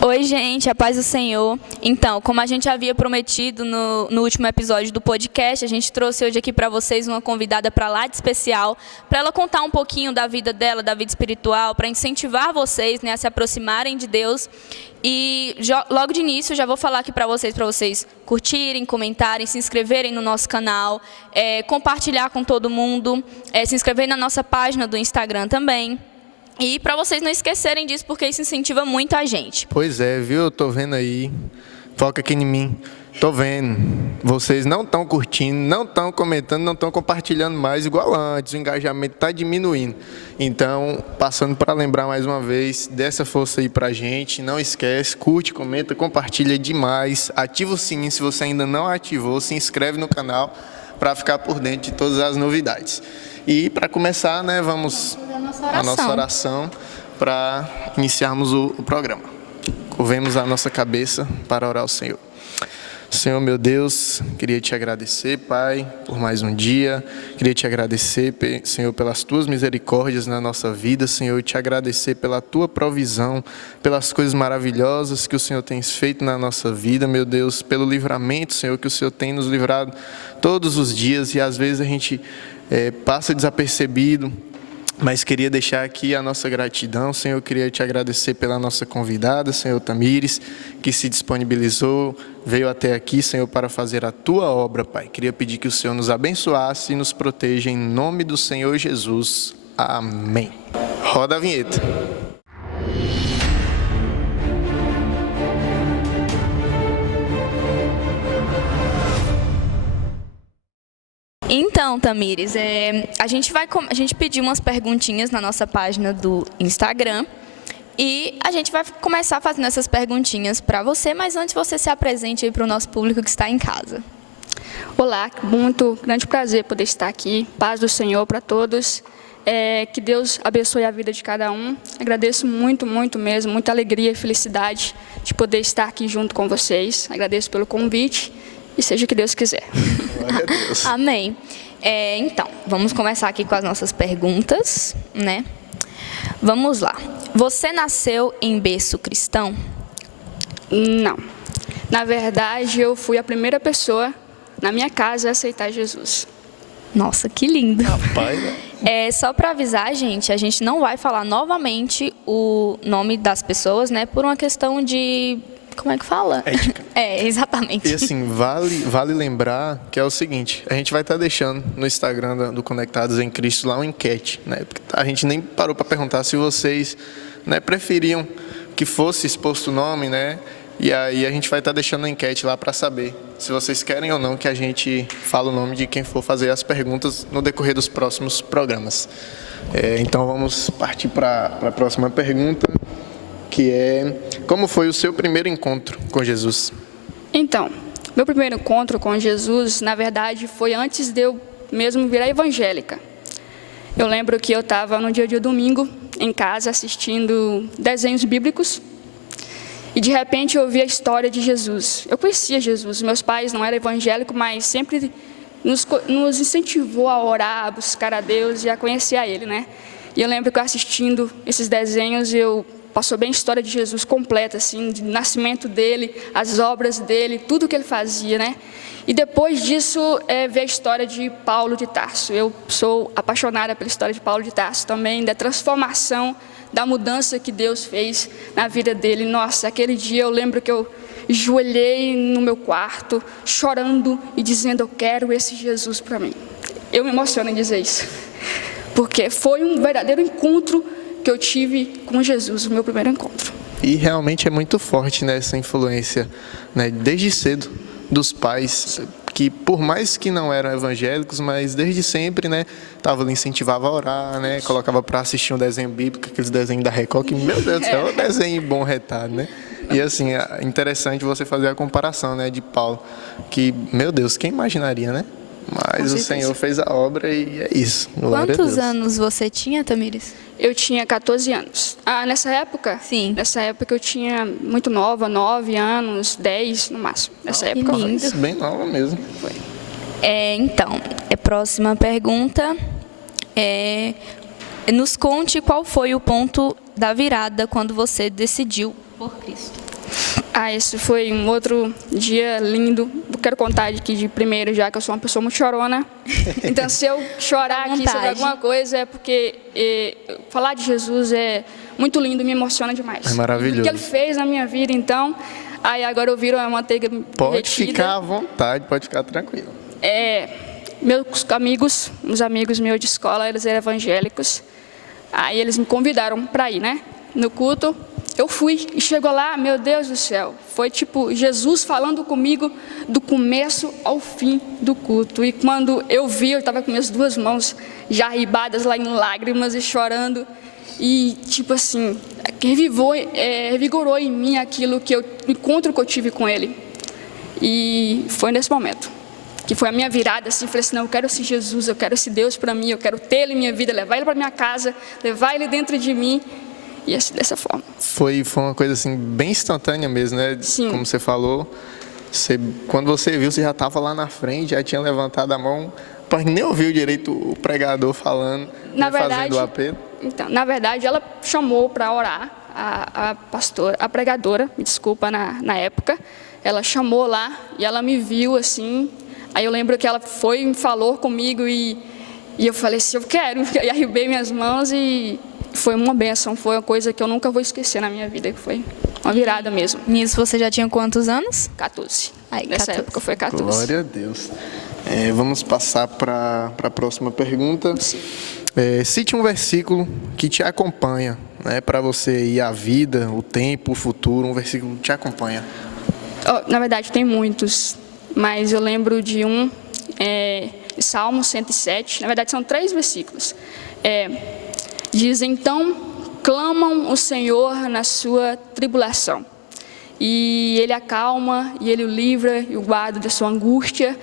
Oi, gente, a paz do Senhor. Então, como a gente havia prometido no último episódio do podcast, a gente trouxe hoje aqui para vocês uma convidada para lá de especial, para ela contar um pouquinho da vida dela, da vida espiritual, para incentivar vocês, né, a se aproximarem de Deus. E logo de início, já vou falar aqui para vocês curtirem, comentarem, se inscreverem no nosso canal, compartilhar com todo mundo, se inscrever na nossa página do Instagram também. E para vocês não esquecerem disso, porque isso incentiva muito a gente. Pois é, viu? Eu tô vendo aí. Foca aqui em mim. Tô vendo. Vocês não estão curtindo, não estão comentando, não estão compartilhando mais igual antes. O engajamento está diminuindo. Então, passando para lembrar mais uma vez, dê essa força aí pra gente. Não esquece, curte, comenta, compartilha demais. Ativa o sininho se você ainda não ativou. Se inscreve no canal para ficar por dentro de todas as novidades. E para começar, né, vamos à nossa oração para iniciarmos o programa. Curvemos a nossa cabeça para orar ao Senhor. Senhor, meu Deus, queria te agradecer, Pai, por mais um dia. Queria te agradecer, Senhor, pelas tuas misericórdias na nossa vida. Senhor, te agradecer pela tua provisão, pelas coisas maravilhosas que o Senhor tem feito na nossa vida, meu Deus, pelo livramento, Senhor, que o Senhor tem nos livrado todos os dias e às vezes a gente passa desapercebido. Mas queria deixar aqui a nossa gratidão, Senhor. Queria te agradecer pela nossa convidada, Senhor Tamires, que se disponibilizou, veio até aqui, Senhor, para fazer a tua obra, Pai. Queria pedir que o Senhor nos abençoasse e nos proteja em nome do Senhor Jesus. Amém. Roda a vinheta. Então, Tamires, a gente pediu umas perguntinhas na nossa página do Instagram e a gente vai começar fazendo essas perguntinhas para você, mas antes você se apresente aí para o nosso público que está em casa. Olá, muito grande prazer poder estar aqui. Paz do Senhor para todos. Que Deus abençoe a vida de cada um. Agradeço muito, muito mesmo, muita alegria e felicidade de poder estar aqui junto com vocês. Agradeço pelo convite. E seja o que Deus quiser. Glória a Deus. Amém. Então, vamos começar aqui com as nossas perguntas, né? Vamos lá. Você nasceu em berço cristão? Não. Na verdade, eu fui a primeira pessoa na minha casa a aceitar Jesus. Nossa, que lindo. Rapaz, né? Só para avisar, gente, a gente não vai falar novamente o nome das pessoas, né? Por uma questão de... Como é que fala? Ética. Exatamente. E assim, vale lembrar que é o seguinte, a gente vai estar deixando no Instagram do Conectados em Cristo lá uma enquete, né? Porque a gente nem parou para perguntar se vocês, né, preferiam que fosse exposto o nome, né? E aí a gente vai estar deixando a enquete lá para saber se vocês querem ou não que a gente fale o nome de quem for fazer as perguntas no decorrer dos próximos programas. Então vamos partir para a próxima pergunta, que é: como foi o seu primeiro encontro com Jesus? Então, meu primeiro encontro com Jesus, na verdade, foi antes de eu mesmo virar evangélica. Eu lembro que eu estava no dia de domingo, em casa, assistindo desenhos bíblicos, e de repente eu ouvi a história de Jesus. Eu conhecia Jesus, meus pais não eram evangélicos, mas sempre nos incentivou a orar, a buscar a Deus e a conhecer a Ele, né? E eu lembro que assistindo esses desenhos, passou bem a história de Jesus completa, assim, de nascimento dele, as obras dele, tudo que ele fazia, né? E depois disso, veio a história de Paulo de Tarso. Eu sou apaixonada pela história de Paulo de Tarso também, da transformação, da mudança que Deus fez na vida dele. Nossa, aquele dia eu lembro que eu ajoelhei no meu quarto, chorando e dizendo: eu quero esse Jesus para mim. Eu me emociono em dizer isso, porque foi um verdadeiro encontro que eu tive com Jesus, o meu primeiro encontro. E realmente é muito forte, né, essa influência, né, desde cedo, dos pais, que por mais que não eram evangélicos, mas desde sempre, né, estavam ali, incentivavam a orar, né, colocava para assistir um desenho bíblico, aqueles desenhos da Record, que, meu Deus do céu, é um desenho bom retado, né? E assim, é interessante você fazer a comparação, né, de Paulo, que, meu Deus, quem imaginaria, né? Mas o Senhor fez a obra e é isso. Quantos anos você tinha, Tamires? Eu tinha 14 anos. Nessa época? Sim. Nessa época eu tinha muito nova, 9 anos, 10 no máximo. Nessa época. Que lindo. Bem nova mesmo. Foi. Então, próxima pergunta. Nos conte qual foi o ponto da virada quando você decidiu por Cristo. Esse foi um outro dia lindo. Eu quero contar aqui de primeiro, já que eu sou uma pessoa muito chorona. Então, se eu chorar aqui sobre alguma coisa, é porque falar de Jesus é muito lindo, me emociona demais. É maravilhoso. O que Ele fez na minha vida, então, aí agora eu viro a manteiga Pode derretida. ficar à vontade, pode ficar tranquilo. Os amigos meus de escola, eles eram evangélicos. Aí eles me convidaram para ir, né? No culto. Eu fui e chegou lá, meu Deus do céu, foi tipo Jesus falando comigo do começo ao fim do culto. E quando eu vi, eu estava com minhas duas mãos já ribadas lá em lágrimas e chorando. E tipo assim, revigorou em mim aquilo que o encontro que eu tive com Ele. E foi nesse momento que foi a minha virada, assim, falei assim, não, eu quero esse Jesus, eu quero esse Deus para mim, eu quero ter Ele em minha vida, levar Ele para minha casa, levar Ele dentro de mim. E assim, dessa forma. Foi uma coisa assim, bem instantânea mesmo, né? Sim. Como você falou, quando você viu, você já estava lá na frente, já tinha levantado a mão, nem ouviu direito o pregador falando, fazendo o apelo. Então, na verdade, ela chamou para orar, a pregadora, me desculpa, na época, ela chamou lá e ela me viu assim, aí eu lembro que ela foi e falou comigo e eu falei assim, eu quero, e arribei minhas mãos e foi uma bênção, foi uma coisa que eu nunca vou esquecer na minha vida, que foi uma virada mesmo. Nisso você já tinha quantos anos? 14. Ai, Nessa 14. época foi 14. Glória a Deus. Vamos passar para a próxima pergunta. Cite um versículo que te acompanha, né, para você ir a vida, o tempo, o futuro, um versículo que te acompanha. Na verdade, tem muitos, mas eu lembro de Salmo 107, na verdade são 3 versículos. Diz, então, clamam o Senhor na sua tribulação, e Ele acalma, e Ele o livra e o guarda da sua angústia,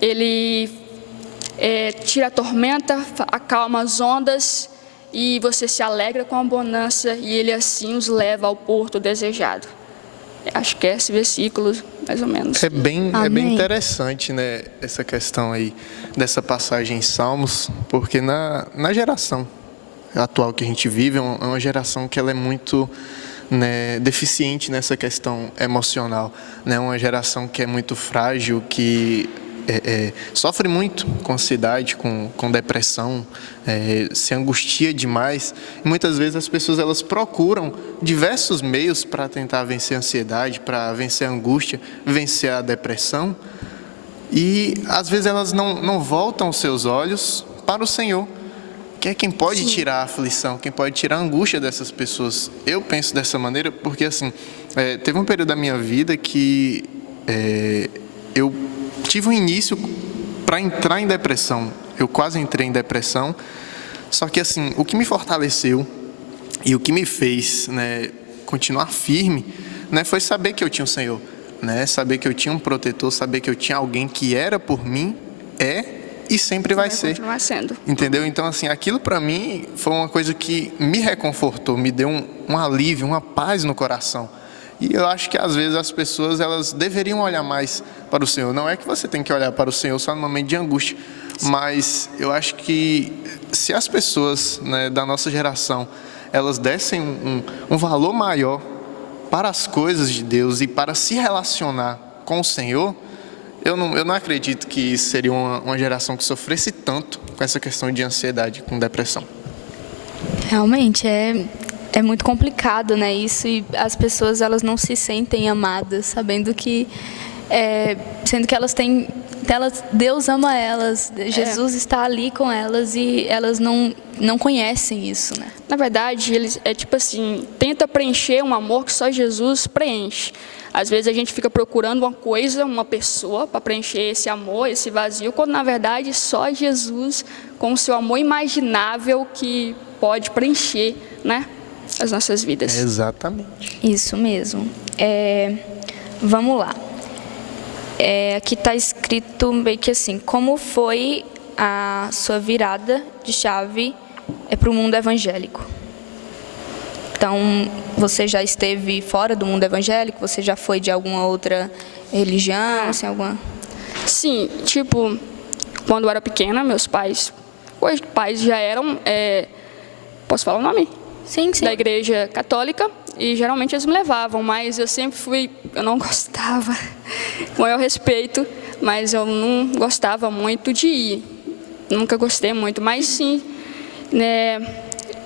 Ele tira a tormenta, acalma as ondas, e você se alegra com a bonança, e Ele assim os leva ao porto desejado. Acho que é esse versículo, mais ou menos. É bem interessante, né, essa questão aí, dessa passagem em Salmos, porque na geração atual que a gente vive, é uma geração que ela é muito, né, deficiente nessa questão emocional, né, uma geração que é muito frágil, que sofre muito com ansiedade, com depressão, se angustia demais. E muitas vezes as pessoas elas procuram diversos meios para tentar vencer a ansiedade, para vencer a angústia, vencer a depressão, e às vezes elas não voltam os seus olhos para o Senhor, que é quem pode tirar a aflição, quem pode tirar a angústia dessas pessoas. Eu penso dessa maneira porque, assim, teve um período da minha vida que eu tive um início para entrar em depressão. Eu quase entrei em depressão, só que, assim, o que me fortaleceu e o que me fez, né, continuar firme, né, foi saber que eu tinha um Senhor, né, saber que eu tinha um protetor, saber que eu tinha alguém que era por mim, e sempre vai ser. Continuar sendo. Entendeu? Então, assim, aquilo para mim foi uma coisa que me reconfortou, me deu um alívio, uma paz no coração. E eu acho que às vezes as pessoas elas deveriam olhar mais para o Senhor. Não é que você tem que olhar para o Senhor só no momento de angústia, mas eu acho que se as pessoas, né, da nossa geração elas dessem um valor maior para as coisas de Deus e para se relacionar com o Senhor, eu não acredito que seria uma geração que sofresse tanto com essa questão de ansiedade, com depressão. Realmente, é muito complicado, né, isso, e as pessoas elas não se sentem amadas, sabendo que, sendo que Deus ama elas, Jesus está ali com elas e elas não conhecem isso, né? Na verdade, eles tipo assim, tenta preencher um amor que só Jesus preenche. Às vezes a gente fica procurando uma coisa, uma pessoa para preencher esse amor, esse vazio, quando na verdade só Jesus, com o seu amor imaginável, que pode preencher, né, as nossas vidas. Exatamente. Isso mesmo. Vamos lá. Aqui está escrito meio que assim, como foi a sua virada de chave para o mundo evangélico? Então, você já esteve fora do mundo evangélico? Você já foi de alguma outra religião? Assim, alguma... Sim, tipo, quando eu era pequena, meus pais já eram, posso falar o nome? Sim. Da Igreja Católica, e geralmente eles me levavam, mas eu sempre eu não gostava, com eu respeito, mas eu não gostava muito de ir, nunca gostei muito, mas sim, né,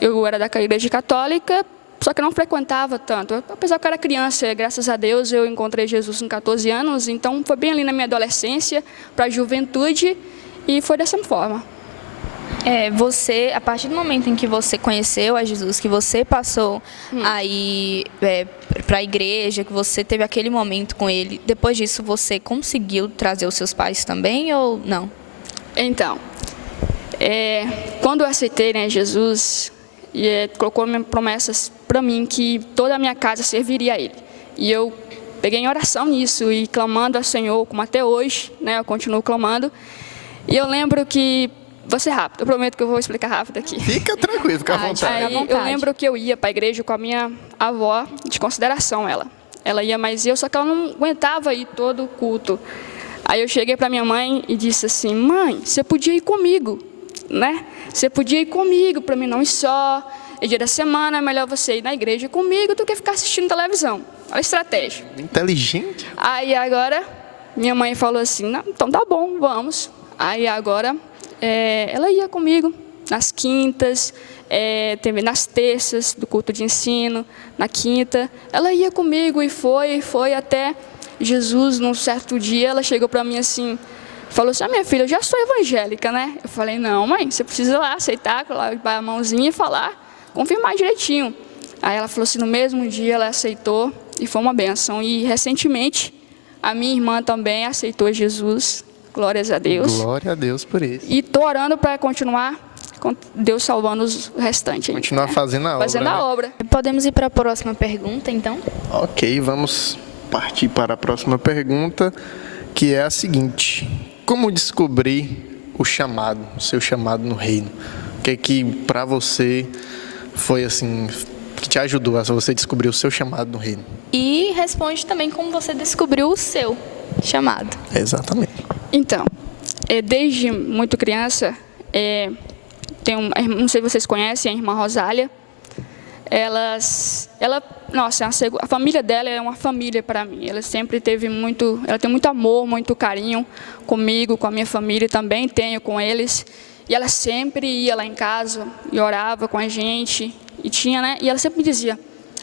eu era da igreja católica, só que eu não frequentava tanto, apesar que eu era criança, graças a Deus eu encontrei Jesus com 14 anos, então foi bem ali na minha adolescência, para a juventude, e foi dessa forma. Você, a partir do momento em que você conheceu a Jesus, que você passou aí para a igreja, que você teve aquele momento com ele, depois disso você conseguiu trazer os seus pais também ou não? Então, quando eu aceitei, né, Jesus, colocou promessas para mim que toda a minha casa serviria a ele. E eu peguei em oração nisso e clamando ao Senhor, como até hoje, né, eu continuo clamando. E eu lembro que vou ser rápido, eu prometo que eu vou explicar rápido aqui. Fica tranquilo, fica à vontade. Eu lembro que eu ia para a igreja com a minha avó, de consideração ela. Ela ia mais eu, só que ela não aguentava ir todo o culto. Aí eu cheguei para minha mãe e disse assim, mãe, você podia ir comigo, né? Você podia ir comigo, para mim não ir só. E dia da semana é melhor você ir na igreja comigo do que ficar assistindo televisão. Olha a estratégia. Inteligente. Aí agora, minha mãe falou assim, não, então tá bom, vamos. Aí agora... ela ia comigo nas quintas, nas terças do culto de ensino, na quinta. Ela ia comigo e foi até Jesus, num certo dia, ela chegou para mim assim, falou assim, minha filha, eu já sou evangélica, né? Eu falei, não, mãe, você precisa ir lá aceitar, colocar a mãozinha e falar, confirmar direitinho. Aí ela falou assim, no mesmo dia ela aceitou e foi uma bênção. E recentemente, a minha irmã também aceitou Jesus. Glórias a Deus. Glória a Deus por isso. E estou orando para continuar, com Deus salvando os restantes. Continuar fazendo a obra. Fazendo a obra. Podemos ir para a próxima pergunta, então? Ok, vamos partir para a próxima pergunta, que é a seguinte. Como descobrir o seu chamado no reino? O que para você foi assim, que te ajudou a você descobrir o seu chamado no reino? E responde também como você descobriu o seu chamado. Exatamente. Então, desde muito criança, não sei se vocês conhecem, a irmã Rosália. A família dela é uma família para mim. Ela sempre teve ela tem muito amor, muito carinho comigo, com a minha família, também tenho com eles. E ela sempre ia lá em casa e orava com a gente. E ela sempre me dizia,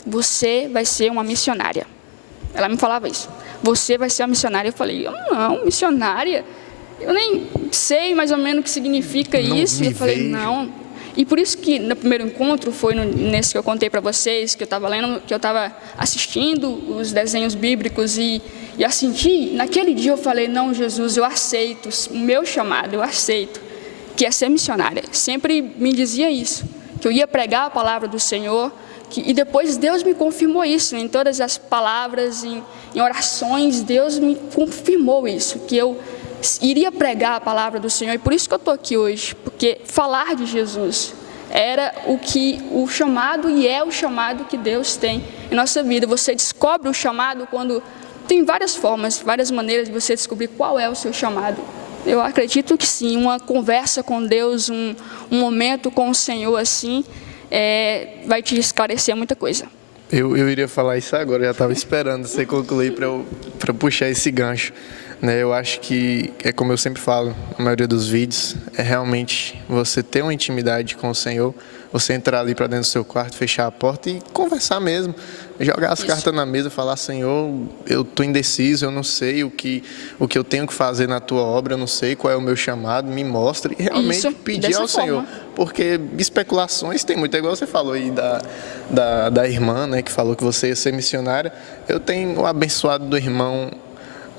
você vai ser uma missionária. Ela me falava isso. Você vai ser uma missionária. Eu falei, não, missionária? Eu nem sei mais ou menos o que significa isso. Eu falei, não. E por isso que no primeiro encontro, foi nesse que eu contei para vocês, que eu estava lendo, que eu estava assistindo os desenhos bíblicos e senti, naquele dia eu falei, não, Jesus, eu aceito o meu chamado, eu aceito, que é ser missionária. Sempre me dizia isso, que eu ia pregar a palavra do Senhor, e depois Deus me confirmou isso, em todas as palavras, em orações, Deus me confirmou isso, que eu iria pregar a palavra do Senhor, e por isso que eu estou aqui hoje, porque falar de Jesus era o chamado e é o chamado que Deus tem em nossa vida. Você descobre o chamado quando tem várias formas, várias maneiras de você descobrir qual é o seu chamado. Eu acredito que sim, uma conversa com Deus, um momento com o Senhor assim, vai te esclarecer muita coisa. Eu iria falar isso agora, eu já estava esperando você concluir para puxar esse gancho. Eu acho que, como eu sempre falo, na maioria dos vídeos, é realmente você ter uma intimidade com o Senhor, você entrar ali para dentro do seu quarto, fechar a porta e conversar mesmo, jogar as cartas na mesa, falar, Senhor, eu estou indeciso, eu não sei o que eu tenho que fazer na Tua obra, eu não sei qual é o meu chamado, me mostre, e realmente pedir ao Senhor, porque especulações tem muito, igual você falou aí da irmã, né, que falou que você ia ser missionária. Eu tenho o abençoado do irmão,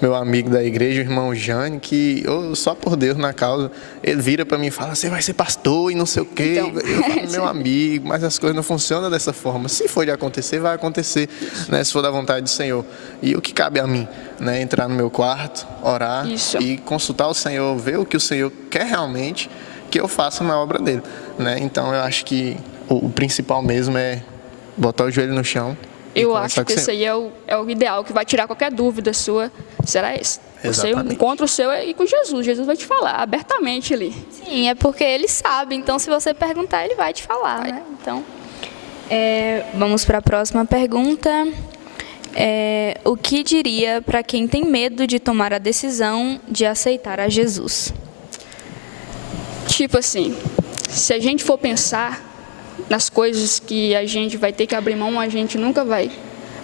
meu amigo da igreja, o irmão Jane, que só por Deus na causa, ele vira para mim e fala, você vai ser pastor e não sei o quê. Então, eu falo, meu amigo, mas as coisas não funcionam dessa forma. Se for de acontecer, vai acontecer, né, se for da vontade do Senhor. E o que cabe a mim? Né, entrar no meu quarto, orar e consultar o Senhor, ver o que o Senhor quer realmente que eu faça na obra dele. Né? Então, eu acho que o principal mesmo é botar o joelho no chão. Eu acho que esse aí é o ideal, que vai tirar qualquer dúvida sua, será esse. Exatamente. Você encontra o seu e com Jesus, Jesus vai te falar abertamente ali. Sim, é porque ele sabe, então se você perguntar, ele vai te falar, né? Então, Vamos para a próxima pergunta. O que diria para quem tem medo de tomar a decisão de aceitar a Jesus? Tipo assim, se a gente for pensar nas coisas que a gente vai ter que abrir mão, a gente nunca vai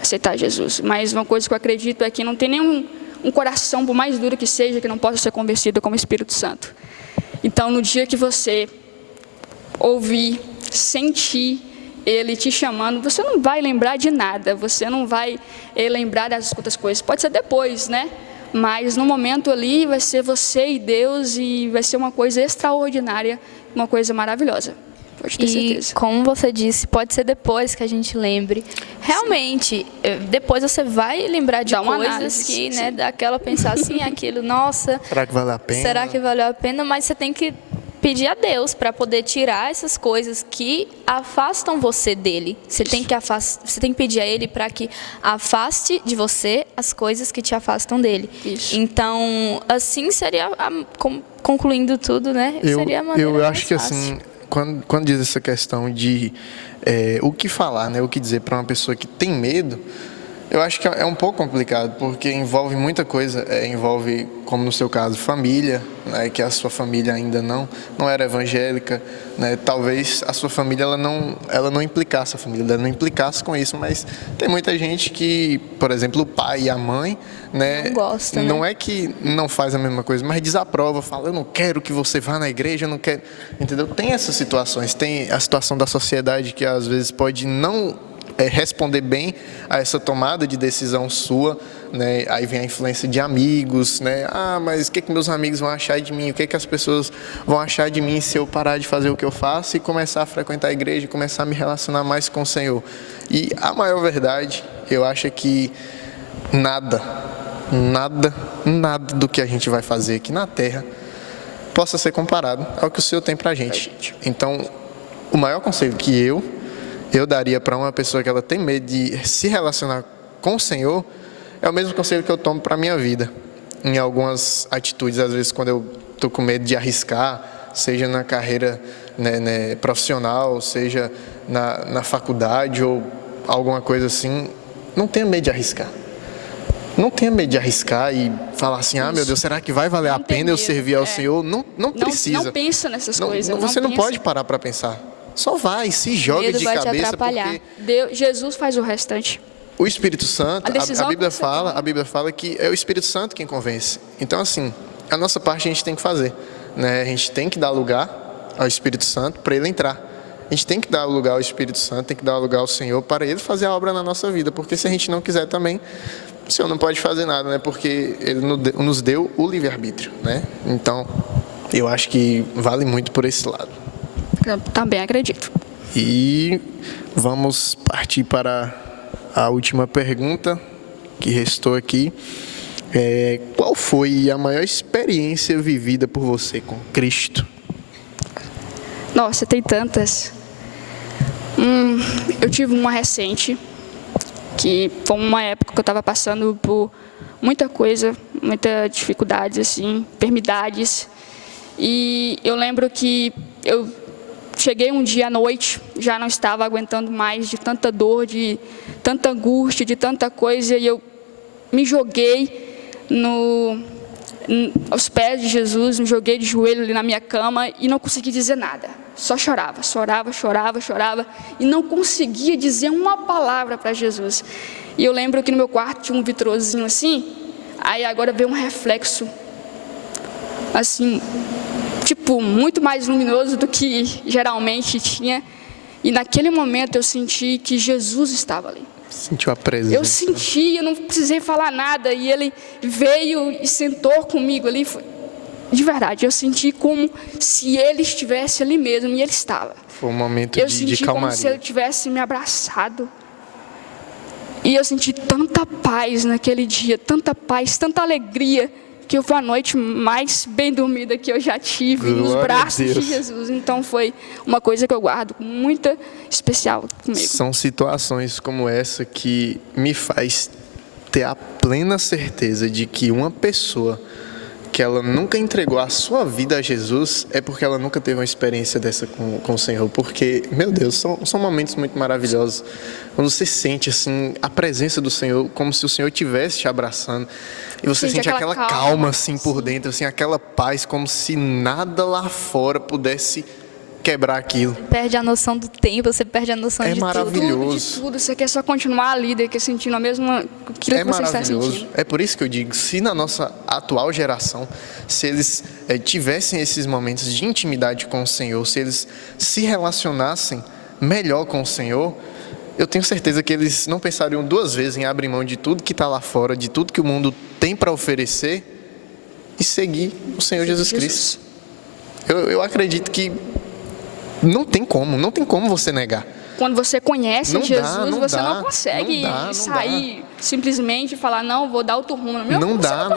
aceitar Jesus. Mas uma coisa que eu acredito é que não tem nenhum coração, por mais duro que seja, que não possa ser convencido com o Espírito Santo. Então, no dia que você ouvir, sentir Ele te chamando, você não vai lembrar de nada, você não vai lembrar das outras coisas. Pode ser depois, né? Mas no momento ali vai ser você e Deus e vai ser uma coisa extraordinária, uma coisa maravilhosa. Pode ter certeza. E como você disse, pode ser depois que a gente lembre. Realmente, depois você vai lembrar de coisas análise, que, né, dá aquela pensar assim, aquilo, nossa, Será que vale a pena? será que valeu a pena? Mas você tem que pedir a Deus para poder tirar essas coisas que afastam você dele. Você tem que pedir a Ele para que afaste de você as coisas que te afastam dele. Isso. Então, assim seria, concluindo tudo, né? Seria a maneira eu mais acho que fácil. assim, quando diz essa questão de o que falar, né, o que dizer para uma pessoa que tem medo, eu acho que é um pouco complicado, porque envolve muita coisa, envolve, como no seu caso, família, né, que a sua família ainda não era evangélica, né, talvez a sua família ela não implicasse, a família dela não implicasse com isso, mas tem muita gente que, por exemplo, o pai e a mãe, né, Não gosta, não né? é que não faz a mesma coisa, mas desaprova, fala, eu não quero que você vá na igreja, eu não quero, entendeu? Tem essas situações, tem a situação da sociedade que às vezes pode não responder bem a essa tomada de decisão sua, né? Aí vem a influência de amigos, né? Mas o que meus amigos vão achar de mim? O que as pessoas vão achar de mim se eu parar de fazer o que eu faço e começar a frequentar a igreja, começar a me relacionar mais com o Senhor? E a maior verdade, eu acho que nada do que a gente vai fazer aqui na Terra possa ser comparado ao que o Senhor tem pra gente. Então, o maior conselho que eu daria para uma pessoa que ela tem medo de se relacionar com o Senhor é o mesmo conselho que eu tomo para a minha vida. Em algumas atitudes, às vezes, quando eu estou com medo de arriscar, seja na carreira profissional, seja na faculdade ou alguma coisa assim, não tenha medo de arriscar. Não tenha medo de arriscar e falar assim, meu Deus, será que vai valer a pena eu servir ao Senhor? Não precisa. Não pensa nessas coisas. Você não pensa. pode parar para pensar. Só vai, se joga Medo de vai te cabeça, atrapalhar. porque Jesus faz o restante. o Espírito Santo, A decisão a Bíblia que você fala, toma. a Bíblia fala que é o Espírito Santo quem convence. Então, assim, a nossa parte a gente tem que fazer, né? A gente tem que dar lugar ao Espírito Santo para ele entrar. A gente tem que dar lugar ao Espírito Santo, tem que dar lugar ao Senhor para ele fazer a obra na nossa vida, porque se a gente não quiser também, o Senhor não pode fazer nada, né? Porque ele nos deu o livre-arbítrio, né? Então, eu acho que vale muito por esse lado. Eu também acredito. E vamos partir para a última pergunta que restou aqui. Qual foi a maior experiência vivida por você com Cristo? Nossa, tem tantas. Eu tive uma recente, que foi uma época que eu estava passando por muita coisa, muitas dificuldades, assim, enfermidades. E eu lembro que eu cheguei um dia à noite, já não estava aguentando mais de tanta dor, de tanta angústia, de tanta coisa, e eu me joguei aos pés de Jesus, me joguei de joelho ali na minha cama e não consegui dizer nada. Só chorava, e não conseguia dizer uma palavra para Jesus. E eu lembro que no meu quarto tinha um vitrozinho assim, aí agora veio um reflexo, assim, tipo, muito mais luminoso do que geralmente tinha. E naquele momento eu senti que Jesus estava ali. Sentiu a presença? Eu senti, eu não precisei falar nada. E ele veio e sentou comigo ali. De verdade, eu senti como se ele estivesse ali mesmo. E ele estava. Foi um momento Eu de senti calmaria. como se ele tivesse me abraçado. E eu senti tanta paz naquele dia, tanta paz, tanta alegria, que foi a noite mais bem dormida que eu já tive nos Glória a braços de Deus. Jesus. Então foi uma coisa que eu guardo com muita especial comigo. São situações como essa que me faz ter a plena certeza de que uma pessoa que que ela nunca entregou a sua vida a Jesus, é porque ela nunca teve uma experiência dessa com o Senhor. Porque, meu Deus, são momentos muito maravilhosos. Quando você sente assim, a presença do Senhor, como se o Senhor estivesse te abraçando. E você sente aquela calma assim por dentro, assim, aquela paz, como se nada lá fora pudesse quebrar aquilo. Você perde a noção do tempo, você perde a noção de maravilhoso. De tudo, você quer só continuar ali, sentindo a mesma aquilo que você está sentindo. É por isso que eu digo, se na nossa atual geração, se eles tivessem esses momentos de intimidade com o Senhor, se eles se relacionassem melhor com o Senhor, eu tenho certeza que eles não pensariam duas vezes em abrir mão de tudo que está lá fora, de tudo que o mundo tem para oferecer e seguir o Senhor Jesus Cristo. Eu acredito que não tem como você negar. Quando você conhece Jesus, você dá, não consegue sair simplesmente e falar, não, vou dar outro rumo. Não dá.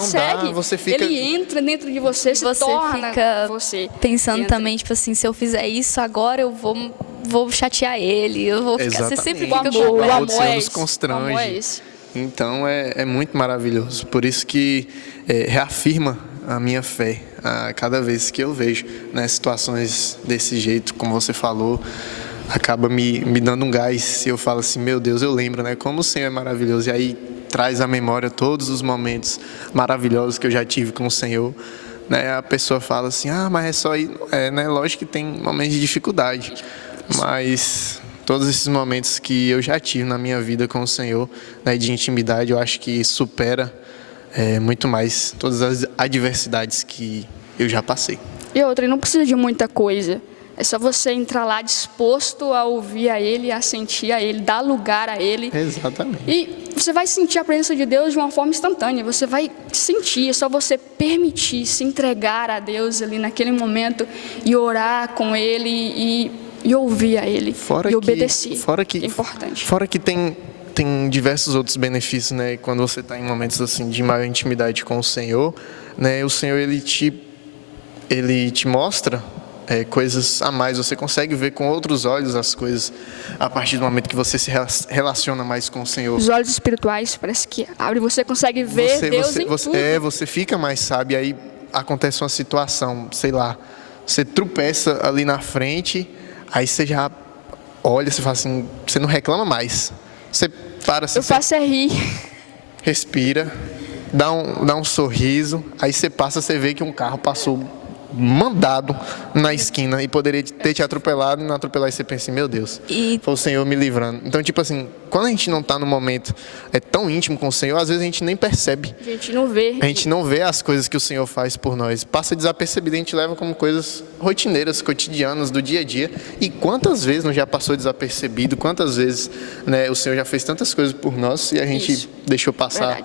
Você fica... Ele entra dentro de você, se torna fica você. Pensando também, tipo assim, se eu fizer isso agora, eu vou chatear ele, eu vou ficar... Você sempre fica com o amor nos constrange. Então é muito maravilhoso. Por isso que reafirma a minha fé a cada vez que eu vejo, né, situações desse jeito, como você falou, acaba me dando um gás. E eu falo assim, meu Deus, eu lembro, né, como o Senhor é maravilhoso. E aí traz à memória todos os momentos maravilhosos que eu já tive com o Senhor. Né, a pessoa fala assim, mas é só ir. Né, lógico que tem momentos de dificuldade, mas todos esses momentos que eu já tive na minha vida com o Senhor, né, de intimidade, eu acho que supera muito mais todas as adversidades que eu já passei. E outra, não precisa de muita coisa. É só você entrar lá disposto a ouvir a Ele, a sentir a Ele, dar lugar a Ele. Exatamente. E você vai sentir a presença de Deus de uma forma instantânea. Você vai sentir, é só você permitir, se entregar a Deus ali naquele momento e orar com Ele e ouvir a Ele e obedecer. É importante. Fora que tem diversos outros benefícios, né? Quando você está em momentos assim de maior intimidade com o Senhor, né? O Senhor ele te mostra coisas a mais. Você consegue ver com outros olhos as coisas a partir do momento que você se relaciona mais com o Senhor. Os olhos espirituais parece que abre, você consegue ver Deus em tudo. Você fica mais sábio. Aí acontece uma situação, sei lá, você tropeça ali na frente, aí você já olha, você fala assim, você não reclama mais. Você para, eu faço rir. Respira, dá um sorriso, aí você passa, você vê que um carro passou mandado na esquina e poderia ter te atropelado e não atropelar, e você pensa assim, meu Deus, foi o Senhor me livrando. Então, tipo assim, quando a gente não está no momento tão íntimo com o Senhor, às vezes a gente nem percebe. A gente não vê. A gente não vê as coisas que o Senhor faz por nós. Passa desapercebido, a gente leva como coisas rotineiras, cotidianas, do dia a dia. E quantas vezes não já passou desapercebido, quantas vezes, né, o Senhor já fez tantas coisas por nós e a gente deixou passar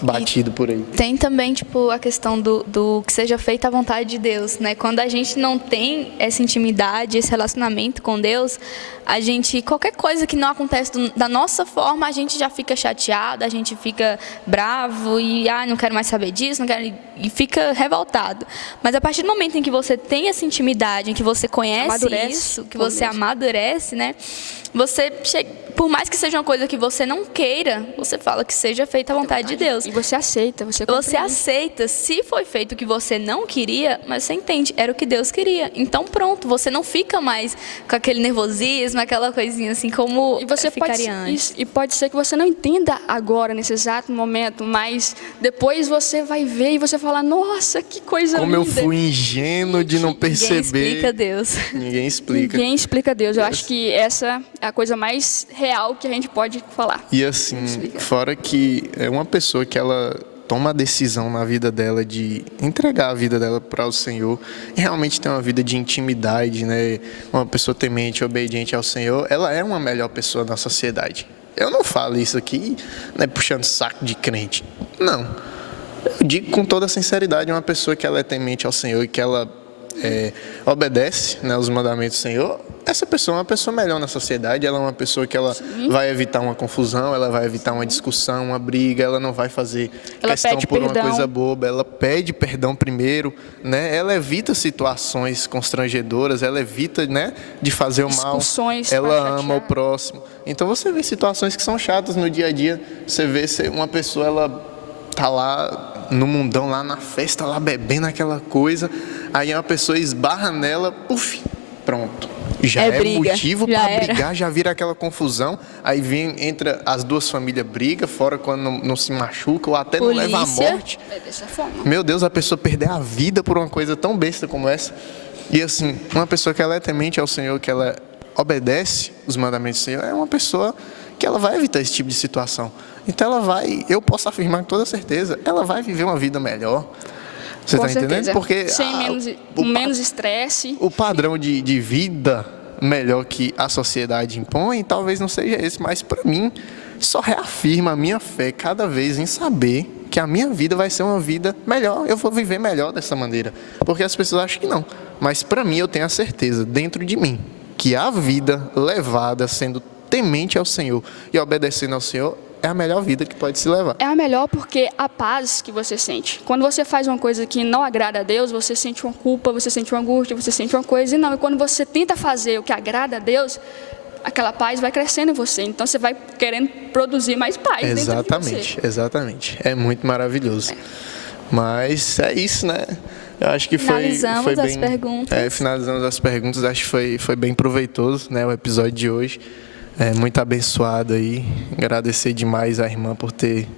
batido por aí. Tem também, tipo, a questão do que seja feita a vontade de Deus, né? Quando a gente não tem essa intimidade, esse relacionamento com Deus, a gente, qualquer coisa que não acontece da nossa forma, a gente já fica chateado, a gente fica bravo e, não quero mais saber disso, não quero, e fica revoltado. Mas a partir do momento em que você tem essa intimidade, em que você conhece isso, que você amadurece, né? Você por mais que seja uma coisa que você não queira, você fala que seja feita a vontade de Deus. E você aceita, você aceita. Se foi feito o que você não queria, mas você entende, era o que Deus queria. Então pronto, você não fica mais com aquele nervosismo, aquela coisinha assim como ficaria antes. E pode ser que você não entenda agora, nesse exato momento, mas depois você vai ver e você fala, nossa, que coisa linda. Como eu fui ingênuo de não perceber. Ninguém explica Deus. Ninguém explica. Ninguém explica Deus. Eu acho que essa é a coisa mais real que a gente pode falar. E assim, fora que é uma pessoa que ela toma a decisão na vida dela de entregar a vida dela para o Senhor e realmente ter uma vida de intimidade, né? Uma pessoa temente, obediente ao Senhor, ela é uma melhor pessoa na sociedade. Eu não falo isso aqui, né, puxando saco de crente. Não. Eu digo com toda sinceridade, uma pessoa que ela é temente ao Senhor e que ela obedece, né, os mandamentos do Senhor, essa pessoa é uma pessoa melhor na sociedade. Ela é uma pessoa que ela vai evitar uma confusão, ela vai evitar uma discussão, uma briga, ela não vai fazer questão por uma coisa boba, ela pede perdão primeiro, né? Ela evita situações constrangedoras, ela evita, né, de fazer o mal, ela ama o próximo. Então você vê situações que são chatas no dia a dia, você vê uma pessoa, ela tá lá no mundão, lá na festa, lá bebendo aquela coisa, aí uma pessoa esbarra nela, puf, pronto. Já é briga, motivo já para era. brigar, já vira aquela confusão, aí entra as duas famílias, briga, fora quando não se machuca, ou até não leva à Polícia. morte. É dessa forma. Meu Deus, a pessoa perder a vida por uma coisa tão besta como essa. E assim, uma pessoa que ela é temente ao Senhor, que ela obedece os mandamentos do Senhor, é uma pessoa que ela vai evitar esse tipo de situação. Então ela vai, eu posso afirmar com toda certeza, ela vai viver uma vida melhor. Você Com está entendendo? certeza. Porque Sem menos estresse. o padrão de vida melhor que a sociedade impõe, talvez não seja esse, mas para mim, só reafirma a minha fé cada vez em saber que a minha vida vai ser uma vida melhor, eu vou viver melhor dessa maneira. Porque as pessoas acham que não, mas para mim eu tenho a certeza, dentro de mim, que a vida levada sendo temente ao Senhor e obedecendo ao Senhor é a melhor vida que pode se levar. É a melhor porque a paz que você sente. Quando você faz uma coisa que não agrada a Deus, você sente uma culpa, você sente uma angústia, você sente uma coisa. E quando você tenta fazer o que agrada a Deus, aquela paz vai crescendo em você. Então você vai querendo produzir mais paz dentro de você. Exatamente, exatamente. É muito maravilhoso. Mas é isso, né? Eu acho que Finalizamos foi as bem, perguntas. finalizamos as perguntas. Acho que foi bem proveitoso, né, o episódio de hoje. Muito abençoado aí. Agradecer demais à irmã por ter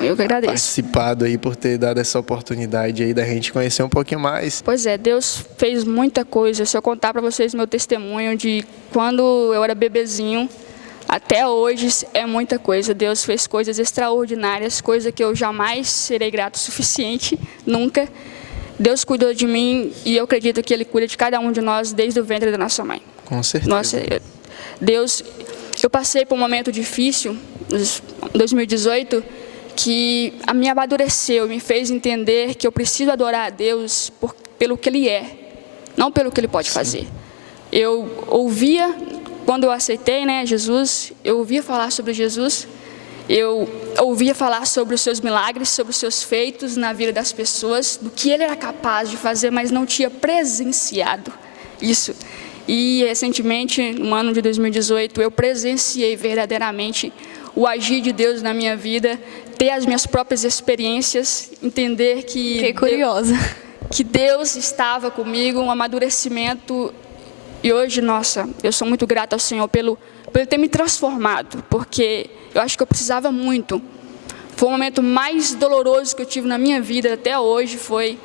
Eu que agradeço. participado aí, por ter dado essa oportunidade aí da gente conhecer um pouquinho mais. Pois é, Deus fez muita coisa. Se eu contar para vocês meu testemunho de quando eu era bebezinho até hoje, é muita coisa. Deus fez coisas extraordinárias, coisa que eu jamais serei grato o suficiente, nunca. Deus cuidou de mim e eu acredito que Ele cuida de cada um de nós desde o ventre da nossa mãe. Com certeza. Nossa, Deus, eu passei por um momento difícil, em 2018, que a me amadureceu, me fez entender que eu preciso adorar a Deus pelo que Ele é, não pelo que Ele pode fazer. Eu ouvia, quando eu aceitei, né, Jesus, eu ouvia falar sobre Jesus, eu ouvia falar sobre os seus milagres, sobre os seus feitos na vida das pessoas, do que Ele era capaz de fazer, mas não tinha presenciado isso. E recentemente, no ano de 2018, eu presenciei verdadeiramente o agir de Deus na minha vida, ter as minhas próprias experiências, entender que Fiquei curiosa. que Deus estava comigo, um amadurecimento. E hoje, nossa, eu sou muito grata ao Senhor por Ele ter me transformado, porque eu acho que eu precisava muito. Foi o momento mais doloroso que eu tive na minha vida até hoje, foi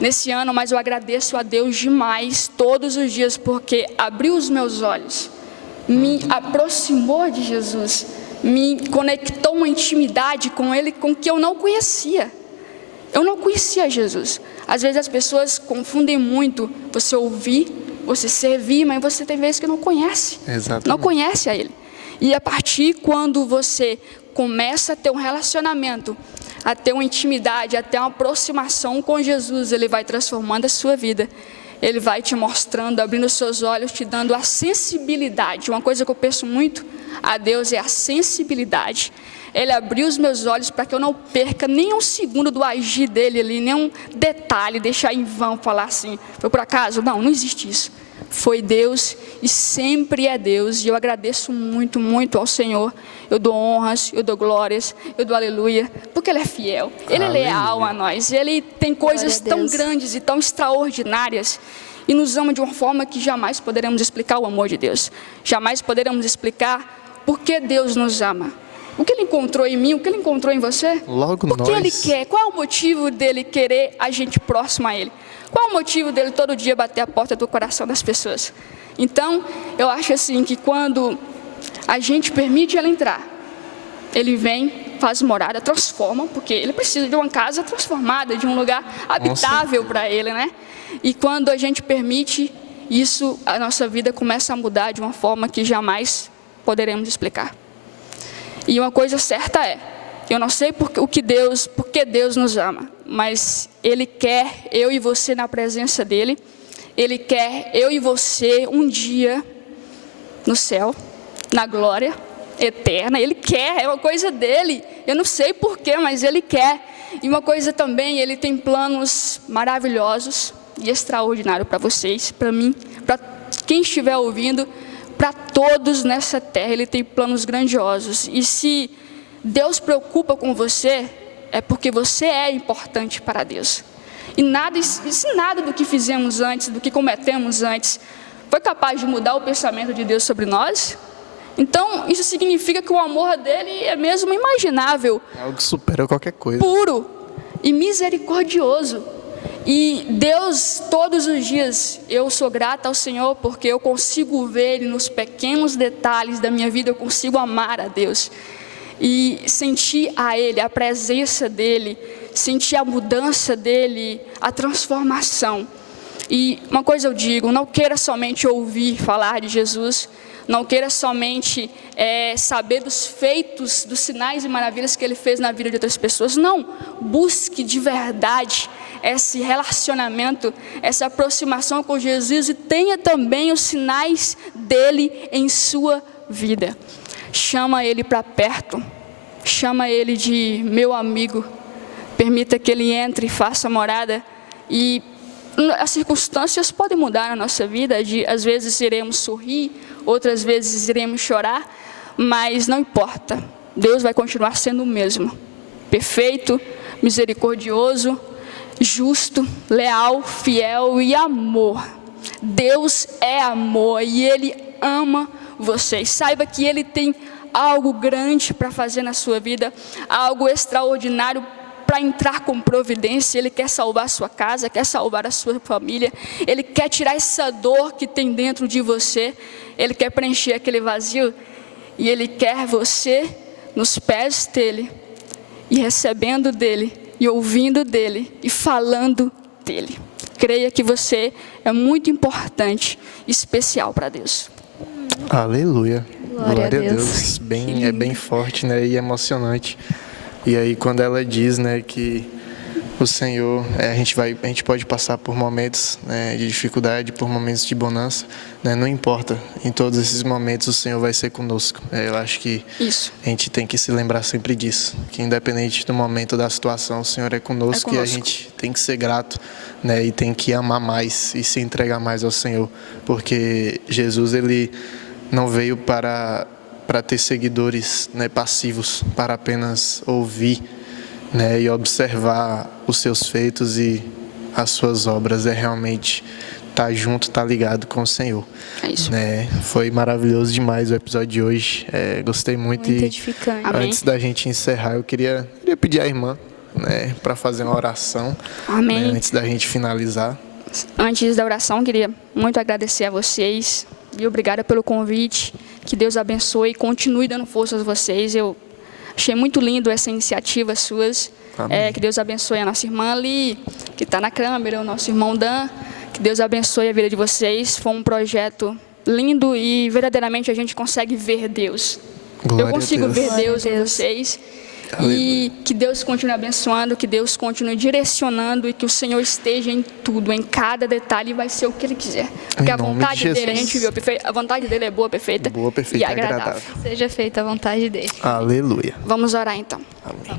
nesse ano, mas eu agradeço a Deus demais todos os dias, porque abriu os meus olhos, me aproximou de Jesus, me conectou uma intimidade com Ele com que eu não conhecia. Eu não conhecia Jesus. Às vezes as pessoas confundem muito você ouvir, você servir, mas você tem vezes que não conhece. Exatamente. Não conhece a Ele. E a partir quando você começa a ter um relacionamento, a ter uma intimidade, a ter uma aproximação com Jesus, Ele vai transformando a sua vida. Ele vai te mostrando, abrindo os seus olhos, te dando a sensibilidade. Uma coisa que eu penso muito a Deus é a sensibilidade. Ele abriu os meus olhos para que eu não perca nem um segundo do agir dele ali, nenhum detalhe, deixar em vão, falar assim, foi por acaso? Não existe isso. Foi Deus e sempre é Deus, e eu agradeço muito, muito ao Senhor. Eu dou honras, eu dou glórias, eu dou aleluia, porque Ele é fiel, Ele é leal a nós, Ele tem coisas tão grandes e tão extraordinárias, e nos ama de uma forma que jamais poderemos explicar o amor de Deus, jamais poderemos explicar por que Deus nos ama. O que Ele encontrou em mim, o que Ele encontrou em você? Logo Por que nós. Ele quer? Qual é o motivo dEle querer a gente próximo a Ele? Qual é o motivo dEle todo dia bater a porta do coração das pessoas? Então, eu acho assim que quando a gente permite Ele entrar, Ele vem, faz morada, transforma, porque Ele precisa de uma casa transformada, de um lugar habitável para Ele, né? E quando a gente permite isso, a nossa vida começa a mudar de uma forma que jamais poderemos explicar. E uma coisa certa é, eu não sei por que Deus nos ama, mas Ele quer eu e você na presença dEle, Ele quer eu e você um dia no céu, na glória eterna. Ele quer, é uma coisa dEle, eu não sei porquê, mas Ele quer. E uma coisa também, Ele tem planos maravilhosos e extraordinários para vocês, para mim, para quem estiver ouvindo, para todos nessa terra. Ele tem planos grandiosos. E se Deus preocupa com você, é porque você é importante para Deus. E nada do que fizemos antes, do que cometemos antes, foi capaz de mudar o pensamento de Deus sobre nós. Então, isso significa que o amor dele é mesmo imaginável. É algo que supera qualquer coisa. Puro e misericordioso. E Deus, todos os dias, eu sou grata ao Senhor porque eu consigo ver Ele nos pequenos detalhes da minha vida, eu consigo amar a Deus. E sentir a Ele, a presença dEle, sentir a mudança dEle, a transformação. E uma coisa eu digo, não queira somente ouvir falar de Jesus, não queira somente saber dos feitos, dos sinais e maravilhas que Ele fez na vida de outras pessoas. Não, busque de verdade esse relacionamento, essa aproximação com Jesus e tenha também os sinais dEle em sua vida. Chama Ele para perto, chama Ele de meu amigo, permita que Ele entre e faça morada. E as circunstâncias podem mudar na nossa vida, às vezes iremos sorrir, outras vezes iremos chorar, mas não importa, Deus vai continuar sendo o mesmo, perfeito, misericordioso, justo, leal, fiel e amor. Deus é amor e Ele ama vocês. Saiba que Ele tem algo grande para fazer na sua vida, algo extraordinário para entrar com providência. Ele quer salvar a sua casa, quer salvar a sua família, Ele quer tirar essa dor que tem dentro de você, Ele quer preencher aquele vazio, e Ele quer você nos pés dEle, e recebendo dEle, e ouvindo dEle, e falando dEle. Creia que você é muito importante, especial para Deus. Aleluia. Glória a Deus. É bem forte, né? E emocionante. E aí quando ela diz, né, que o Senhor, a gente pode passar por momentos, né, de dificuldade, por momentos de bonança, né, não importa, em todos esses momentos o Senhor vai ser conosco. Eu acho que a gente tem que se lembrar sempre disso, que independente do momento, da situação, o Senhor é conosco. E a gente tem que ser grato, né, e tem que amar mais e se entregar mais ao Senhor, porque Jesus, Ele não veio para ter seguidores, né, passivos, para apenas ouvir, né, e observar os seus feitos e as suas obras. É realmente estar junto, estar ligado com o Senhor. É isso. Né? Foi maravilhoso demais o episódio de hoje. Gostei muito. Muito edificante. Antes da gente encerrar, eu queria pedir à irmã, né, para fazer uma oração. Amém. Né, antes da gente finalizar. Antes da oração, queria muito agradecer a vocês e obrigada pelo convite. Que Deus abençoe e continue dando forças a vocês. Eu achei muito lindo essa iniciativa suas. Que Deus abençoe a nossa irmã ali, que está na câmera, o nosso irmão Dan. Que Deus abençoe a vida de vocês. Foi um projeto lindo e verdadeiramente a gente consegue ver Deus. Eu consigo ver Deus em vocês. E que Deus continue abençoando, que Deus continue direcionando e que o Senhor esteja em tudo, em cada detalhe, e vai ser o que Ele quiser. Porque a vontade dEle, a gente viu, a vontade dEle é boa, perfeita e agradável. Seja feita a vontade dEle. Aleluia. Vamos orar então. Amém.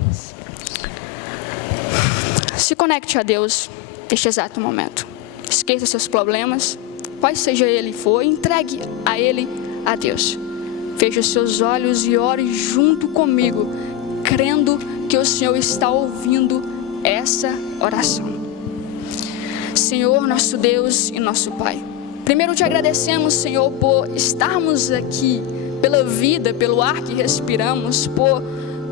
Se conecte a Deus neste exato momento. Esqueça seus problemas, quais seja ele for, entregue a Ele, a Deus. Feche os seus olhos e ore junto comigo, crendo que o Senhor está ouvindo essa oração. Senhor, nosso Deus e nosso Pai, primeiro te agradecemos, Senhor, por estarmos aqui, pela vida, pelo ar que respiramos, por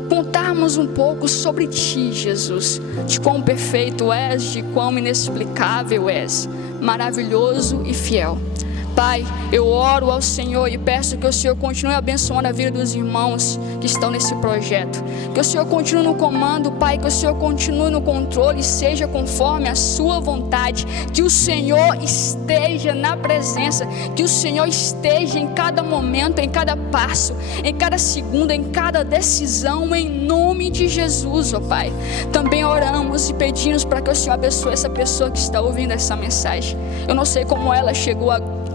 contarmos um pouco sobre Ti, Jesus, de quão perfeito és, de quão inexplicável és, maravilhoso e fiel. Pai, eu oro ao Senhor e peço que o Senhor continue abençoando a vida dos irmãos que estão nesse projeto. Que o Senhor continue no comando, Pai, que o Senhor continue no controle, seja conforme a sua vontade. Que o Senhor esteja na presença, que o Senhor esteja em cada momento, em cada passo, em cada segundo, em cada decisão, em nome de Jesus, ó Pai. Também oramos e pedimos para que o Senhor abençoe essa pessoa que está ouvindo essa mensagem. Eu não sei como ela chegou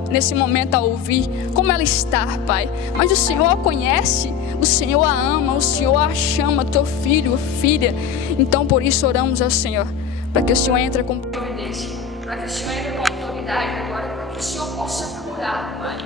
nesse momento a ouvir, como ela está, Pai, mas o Senhor a conhece, o Senhor a ama, o Senhor a chama, teu filho, filha. Então por isso oramos ao Senhor, para que o Senhor entre com providência, para que o Senhor entre com autoridade agora, para que o Senhor possa curar, Pai,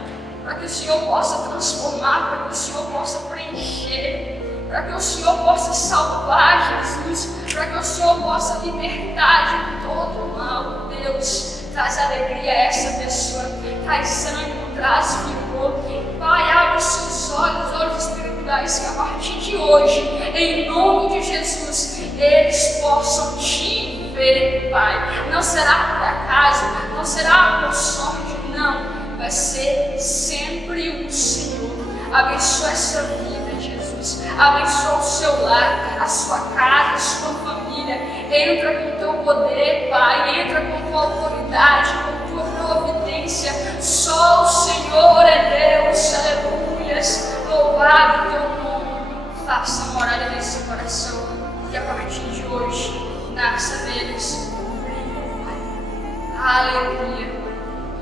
para que o Senhor possa transformar, para que o Senhor possa preencher, para que o Senhor possa salvar, Jesus, para que o Senhor possa libertar de todo mal. Deus, traz alegria a essa pessoa, traz ânimo, traz vigor. Pai, abre os seus olhos espirituais, que a partir de hoje, em nome de Jesus, eles possam te ver, Pai. Não será por acaso, não será por sorte, não. Vai ser sempre o Senhor. Abençoa essa vida, Jesus. Abençoa o seu lar, a sua casa, a sua família. Entra com o teu poder, Pai. Entra com tua autoridade, com tua providência. Só o Senhor é Deus. Aleluias. Louvado o teu nome. Faça morada nesse coração. E a partir de hoje, nasça neles um brilho, Pai. Aleluia.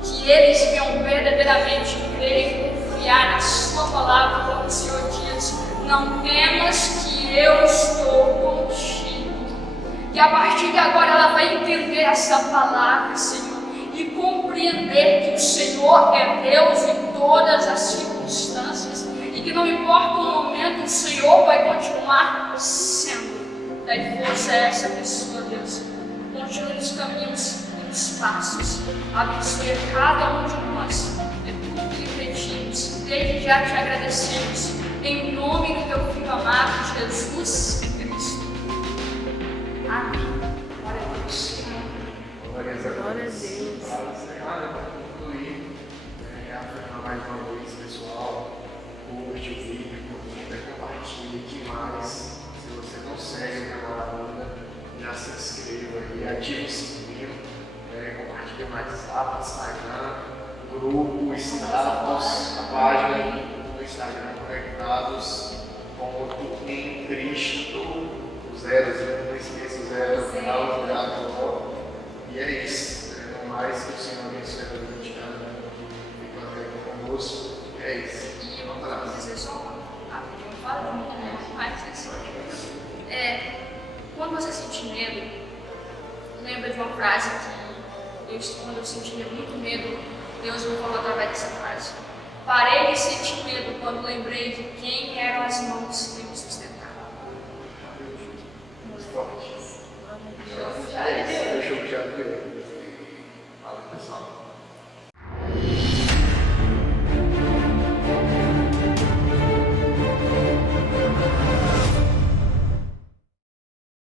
Que eles venham verdadeiramente crer e confiar na sua palavra, como o Senhor diz: não temas, que eu estou contigo. Que a partir de agora ela vai entender essa palavra, Senhor, e compreender que o Senhor é Deus em todas as circunstâncias e que não importa o momento, o Senhor vai continuar sendo. Dai força a essa pessoa, Deus. Continue nos caminhos e nos passos. Abençoe a cada um de nós. É tudo que lhe pedimos. Desde já te agradecemos. Em nome do teu Filho amado, Jesus Cristo. Amém. Glória a Deus. Glória a Deus. Para concluir, afirmar mais uma vez, pessoal, curte o vídeo, compartilhe demais. Se você não segue o canal ainda, já se inscreva e ative o sininho, compartilhe mais WhatsApp, Instagram, grupo, status, a página do Instagram Conectados em Cristo, o zerozinho, não esqueça o zero no final, obrigado. E é isso. No mais, que o Senhor abençoe a vida de cada um que ficou até aqui conosco. É isso. Vamos lá. Dizer só rapidinho, fala de mim, mas quando você sentir medo, lembra de uma frase que quando eu sentia muito medo, Deus me falou através dessa frase. Parei de sentir medo quando lembrei de quem eram as mãos que me sustentavam.